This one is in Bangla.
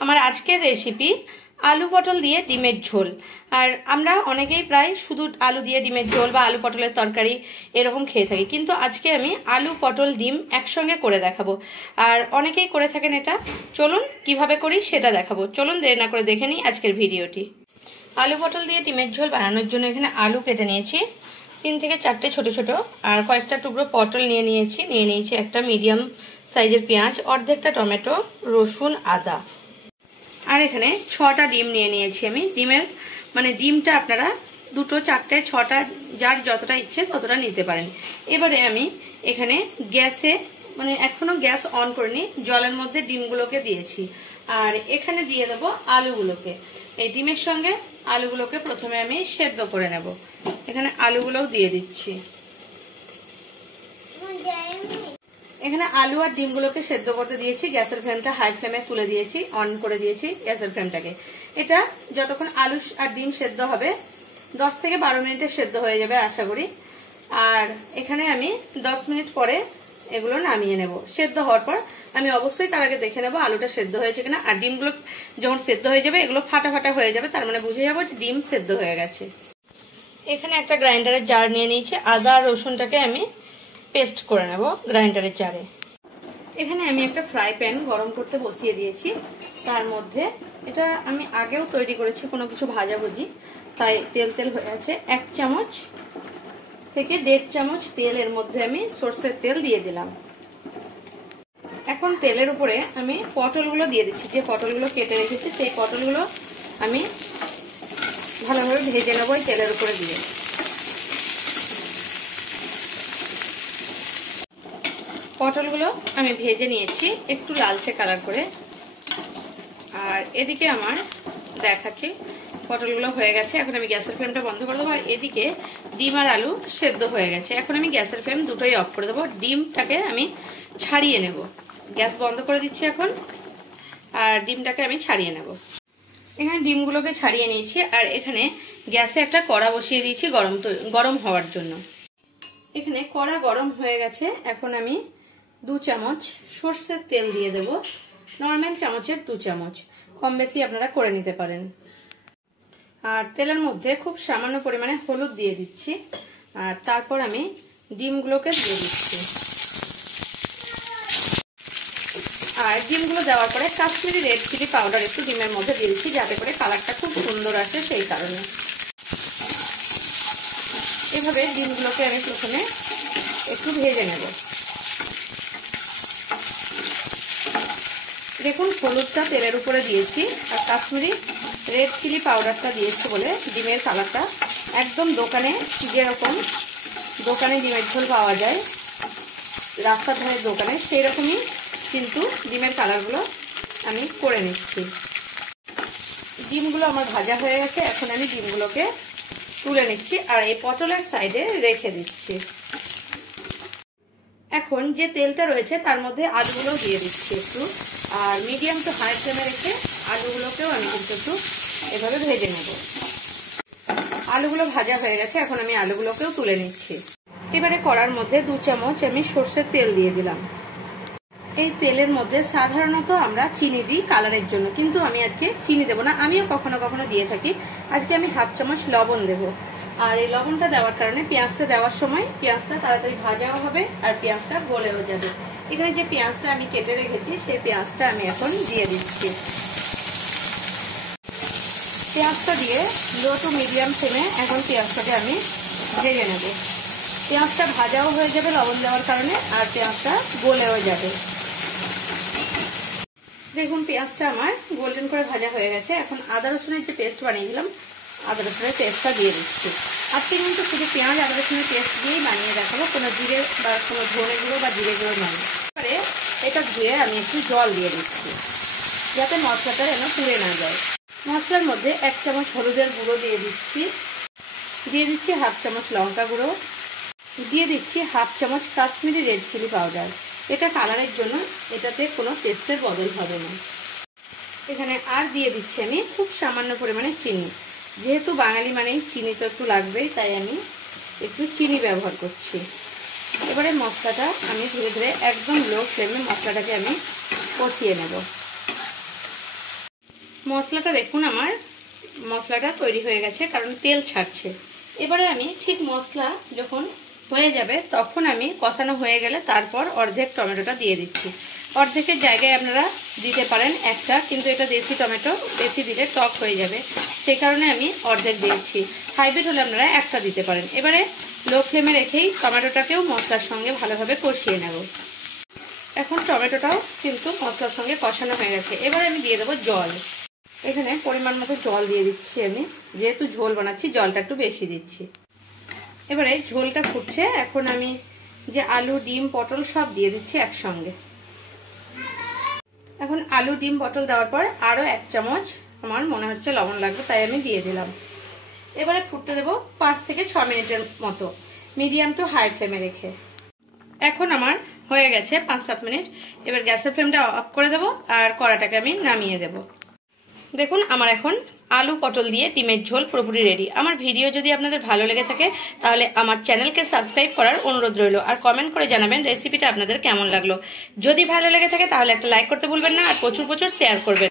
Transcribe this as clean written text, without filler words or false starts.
আমার আজকের রেসিপি আলু পটল দিয়ে ডিমের ঝোল। আর আমরা অনেকেই প্রায় শুধু আলু দিয়ে ডিমের ঝোল বা আলু পটলের তরকারি এরকম খেয়ে থাকি, কিন্তু আজকে আমি আলু পটল ডিম একসঙ্গে করে দেখাবো। আর অনেকেই করে থাকেন এটা। চলুন কিভাবে করি সেটা দেখাবো। চলুন দেরি না করে দেখে নিই আজকের ভিডিওটি। আলু পটল দিয়ে ডিমের ঝোল বানানোর জন্য এখানে আলু কেটে নিয়েছি 3 থেকে 4টে ছোট ছোট, আর কয়েকটা টুকরো পটল নিয়ে নিয়েছি একটা মিডিয়াম সাইজের পেঁয়াজ, অর্ধেকটা টমেটো, রসুন, আদা। আর এখানে 6টা ডিম নিয়ে নিয়েছি আমি। ডিমটা আপনারা 2, 4, 6টা যার যতটা ইচ্ছে ততটা নিতে পারেন। এবারে আমি এখানে গ্যাসে এখনো গ্যাস অন করিনি, জলের মধ্যে ডিমগুলোকে দিয়েছি। আর এখানে দিয়ে দেব আলুগুলোকে। এই ডিমের সঙ্গে আলুগুলোকে প্রথমে আমি সেদ্ধ করে নেব। এখানে আলুগুলোও দিয়ে দিচ্ছি। এখানে আলু আর ডিমগুলোকে সেদ্ধ করতে দিয়েছি। গ্যাসের ফ্লেমটা হাই ফ্লেমে তুলে দিয়েছি, অন করে দিয়েছি গ্যাসের ফ্লেমটাকে। এটা যতক্ষণ আলু আর ডিম সেদ্ধ হবে 10 থেকে 12 মিনিটে সেদ্ধ হয়ে যাবে আশা করি। আর এখানে আমি 10 মিনিট পরে এগুলো নামিয়ে নেব। সেদ্ধ হওয়ার পর আমি অবশ্যই তার আগে দেখে নেব আলুটা সেদ্ধ হয়েছে কিনা। আর ডিমগুলো যখন সেদ্ধ হয়ে যাবে এগুলো ফাটা ফাটা হয়ে যাবে, তার মানে বুঝে যাবো ডিম সেদ্ধ হয়ে গেছে। এখানে একটা গ্রাইন্ডারের জার নিয়ে নিয়েছি। আদা আর রসুনটাকে আমি পেস্ট করে নেব গ্রাইন্ডারের জারে। এখানে আমি একটা ফ্রাই প্যান গরম করতে বসিয়ে দিয়েছি। তার মধ্যে এটা আমি আগেও তৈরি করেছি কোনো কিছু ভাজাভুজি, তাই তেল হয়ে আছে। 1 চামচ থেকে 1.5 চামচ তেল এর মধ্যে আমি সরষের তেল দিয়ে দিলাম। এখন তেলের উপরে আমি পটলগুলো দিয়ে দিচ্ছি। যে পটলগুলো কেটে রেখেছি সেই পটলগুলো আমি ভালোভাবে ভেজে নেবো এই তেলের উপরে দিয়ে। পটলগুলো আমি ভেজে নিয়েছি একটু লালচে কালার করে। আর এদিকে আমার দেখাচ্ছি পটলগুলো হয়ে গেছে। এখন আমি গ্যাসের ফ্লেমটা বন্ধ করে দেবো। আর এদিকে ডিম আর আলু সেদ্ধ হয়ে গেছে। এখন আমি গ্যাসের ফ্লেম দুটোই অফ করে দেবো। ডিমটাকে আমি ছাড়িয়ে নেব। গ্যাস বন্ধ করে দিচ্ছি এখন। আর ডিমটাকে আমি ছাড়িয়ে নেব। এখানে ডিমগুলোকে ছাড়িয়ে নিয়েছি। আর এখানে গ্যাসে একটা কড়া বসিয়ে দিয়েছি গরম হওয়ার জন্য। এখানে কড়া গরম হয়ে গেছে। এখন আমি 2 চামচ সরষের তেল দিয়ে দেব। নর্মাল চামচের 2 চামচ, কম বেশি আপনারা করে নিতে পারেন। আর তেলের মধ্যে খুব সামান্য পরিমাণে হলুদ দিয়ে দিচ্ছি। আর তারপর আমি ডিমগুলোকে দিয়ে দিচ্ছি। আর ডিমগুলো দেওয়ার পরে কাশ্মীরি রেড চিলি পাউডার একটু ডিমের মধ্যে দিয়ে দিচ্ছি, যাতে করে কালারটা খুব সুন্দর আসে সেই কারণে। এভাবে ডিমগুলোকে আমি প্রথমে একটু ভেজে নেব। দেখুন হলুদটা তেলের উপরে দিয়েছি আর কাশ্মীরি রেড চিলি পাউডারটা দিয়েছি বলে ডিমের কালারটা একদম দোকানে যেরকম ডিমের ঝোল পাওয়া যায় রাস্তার ধারের দোকানে, সেই রকমই কিন্তু ডিমের কালারগুলো আমি করে নিচ্ছি। ডিমগুলো আমার ভাজা হয়ে গেছে। এখন আমি ডিমগুলোকে তুলে নিচ্ছি আর এই পটলের সাইডে রেখে দিচ্ছি। এখন যে তেলটা রয়েছে তার মধ্যে আলুগুলো দিয়ে দিচ্ছি একটু। আর মিডিয়াম টু হাই ফ্লেমে রেখে আলুগুলোকেও আমি কিন্তু একটু এভাবে ভেজে নেব। আলুগুলো ভাজা হয়ে গেছে। এখন আমি আলুগুলোকেও তুলে নিচ্ছি। এবারে কড়ার মধ্যে 2 চামচ আমি সরষের তেল দিয়ে দিলাম। এই তেলের মধ্যে সাধারণত আমরা চিনি দিই কালারের জন্য, কিন্তু আমি আজকে চিনি দেবো না। আমিও কখনো কখনো দিয়ে থাকি। আজকে আমি 1/2 চামচ লবণ দেবো। আর এই লবণটা দেওয়ার কারণে পেঁয়াজটা দেওয়ার সময় পেঁয়াজটা তাড়াতাড়ি ভাজাও হবে আর পেঁয়াজটা গলেও যাবে। এখানে যে পেঁয়াজটা আমি কেটে রেখেছি সেই পেঁয়াজটা আমি এখন দিয়ে দিচ্ছি। পেঁয়াজটা দিয়ে লো টু মিডিয়াম ফ্লেমে এখন পেঁয়াজটাকে আমি ভেজে নেব। পেঁয়াজটা ভাজাও হয়ে যাবে লবণ দেওয়ার কারণে, আর পেঁয়াজটা গলেও যাবে। দেখুন পেঁয়াজটা আমার গোল্ডেন করে ভাজা হয়ে গেছে। এখন আদা রসুনের যে পেস্ট বানিয়েছিলাম আদা রসুনের পেস্টটা দিয়ে দিচ্ছি। আজকে কিন্তু শুধু পেঁয়াজ আদা রসুনের পেস্ট দিয়েই বানিয়ে দেখাবো, কোনো জিরে বা কোনো ধনে গুঁড়ো বা জিরে গুঁড়ো নয়। এবারে এটা ধুয়ে আমি একটু জল দিয়ে দিচ্ছি যাতে মশলাটা যেন পুড়ে না যায়। মশলার মধ্যে 1 চামচ হলুদের গুঁড়ো দিয়ে দিচ্ছি। 1/2 চামচ লঙ্কা গুঁড়ো দিয়ে দিচ্ছি। 1/2 চামচ কাশ্মীরি রেড চিলি পাউডার। এটা কালারের জন্য, এটাতে কোনো টেস্টের বদল হবে না। এখানে আর দিয়ে দিচ্ছি আমি খুব সামান্য পরিমাণে চিনি। যেহেতু বাঙালি মানেই চিনি তো একটু লাগবেই, তাই আমি একটু চিনি ব্যবহার করছি। এবারে মশলাটা আমি ধীরে ধীরে একদম লো ফ্লেমে মশলাটাকে আমি কষিয়ে নেব। মশলাটা দেখুন আমার মশলাটা তৈরি হয়ে গেছে, কারণ তেল ছাড়ছে। এবারে আমি ঠিক মশলা যখন হয়ে যাবে তখন আমি কষানো হয়ে গেলে তারপর অর্ধেক টমেটোটা দিয়ে দিচ্ছি। অর্ধেকের জায়গায় আপনারা দিতে পারেন একটা, কিন্তু এটা দেশি টমেটো, বেশি দিলে টক হয়ে যাবে, সেই কারণে আমি অর্ধেক দিয়েছি। হাইব্রিড হলে আপনারা একটা দিতে পারেন। এবারে লো ফ্লেমে রেখেই টমেটোটাকেও মশলার সঙ্গে ভালোভাবে কষিয়ে নেব। এখন টমেটোটাও কিন্তু মশলার সঙ্গে কষানো হয়ে গেছে। এবারে আমি দিয়ে দেবো জল। এখানে পরিমাণ মতো জল দিয়ে দিচ্ছি আমি, যেহেতু ঝোল বানাচ্ছি জলটা একটু বেশি দিচ্ছি। এবারে ঝোলটা ফুটছে, এখন আমি যে আলু, ডিম, পটল সব দিয়ে দিচ্ছি একসঙ্গে। এখন আলু, ডিম, পটল দেওয়ার পর আরও 1 চামচ আমার মনে হচ্ছে লবণ লাগবে, তাই আমি দিয়ে দিলাম। এবারে ফুটতে দেবো 5 থেকে 6 মিনিটের মতো, মিডিয়াম টু হাই ফ্লেমে রেখে। এখন আমার হয়ে গেছে 5-7 মিনিট। এবার গ্যাসের ফ্লেমটা অফ করে দেবো আর কড়াটাকে আমি নামিয়ে দেব। দেখুন আমার এখন আলু পটল দিয়ে ডিমের ঝোল পুরোপুরি রেডি। আমার ভিডিও যদি আপনাদের ভালো লেগে থাকে তাহলে আমার চ্যানেলকে সাবস্ক্রাইব করার অনুরোধ রইল, আর কমেন্ট করে জানাবেন রেসিপিটা আপনাদের কেমন লাগলো। যদি ভালো লেগে থাকে তাহলে একটা লাইক করতে ভুলবেন না, আর প্রচুর শেয়ার করবেন।